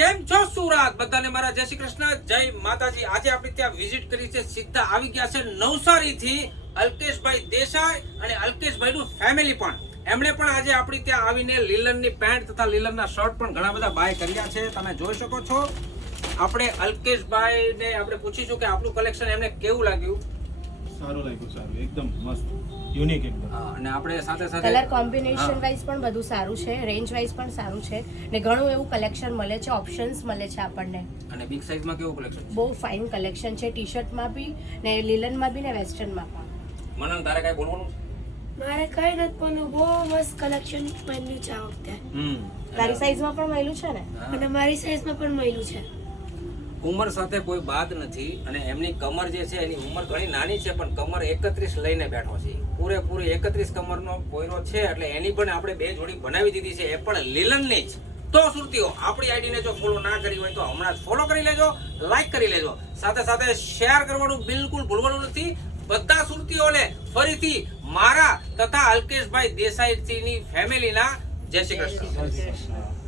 કેમ છો સુરત? બધાને મારા જય શ્રી કૃષ્ણ, જય માતાજી. આજે આપણે ત્યાં વિઝિટ કરી છે, સીધા આવી ગયા છે નવસારી થી અલ્કેશભાઈ દેસાઈ અને અલ્કેશભાઈ નું ફેમિલી પણ. એમણે પણ આજે આપણી ત્યાં આવીને લીલનની પેન્ટ તથા લીલનના શર્ટ પણ ઘણા બધા બાય કર્યા છે. તમે જોઈ શકો છો. આપણે અલ્કેશભાઈ ને આપણે પૂછીશું કે આપણું કલેક્શન એમને કેવું લાગ્યું. સારું લાગ્યું, સારું, એકદમ મસ્ત, યુનિક એકદમ. અને આપણે સાથે સાથે કલર કોમ્બિનેશન વાઇઝ પણ બધું સારું છે, રેન્જ વાઇઝ પણ સારું છે ને ઘણું એવું કલેક્શન મળે છે, ઓપ્શન્સ મળે છે આપણને. અને બિગ સાઈઝમાં કેવું કલેક્શન છે? બહુ ફાઇન કલેક્શન છે, ટી શર્ટમાં બી ને લીલનમાં બી ને વેસ્ટર્નમાં પણ. મનન, તારે કઈ બોલવાનું? મારે કઈ નથી પણ બહુ મસ્ત કલેક્શન મળ્યું છે આ વખતે. તારી સાઈઝમાં પણ મળ્યું છે ને? અને મારી સાઈઝમાં પણ મળ્યું છે. ઉંમર સાથે કોઈ બાદ નથી અને એમની કમર જે છે એની ઉંમર ઘણી નાની છે પણ કમર 31 લઈને બેઠો છે. પૂરેપૂરી 31 કમરનો પોયરો છે એટલે એની પણ આપણે બે જોડી બનાવી દીધી છે, એ પણ લીલનની જ. તો સુરતીઓ, આપણી આઈડીને જો ફોલો ના કરી હોય તો હમણાં જ ફોલો કરી લેજો, લાઈક કરી લેજો, સાથે સાથે શેર કરવાનું બિલકુલ ભૂલવાનું નથી. બધા સુરતીઓને ફરીથી મારા તથા અલ્કેશભાઈ દેસાઈની ફેમિલીના જય શ્રી કૃષ્ણ.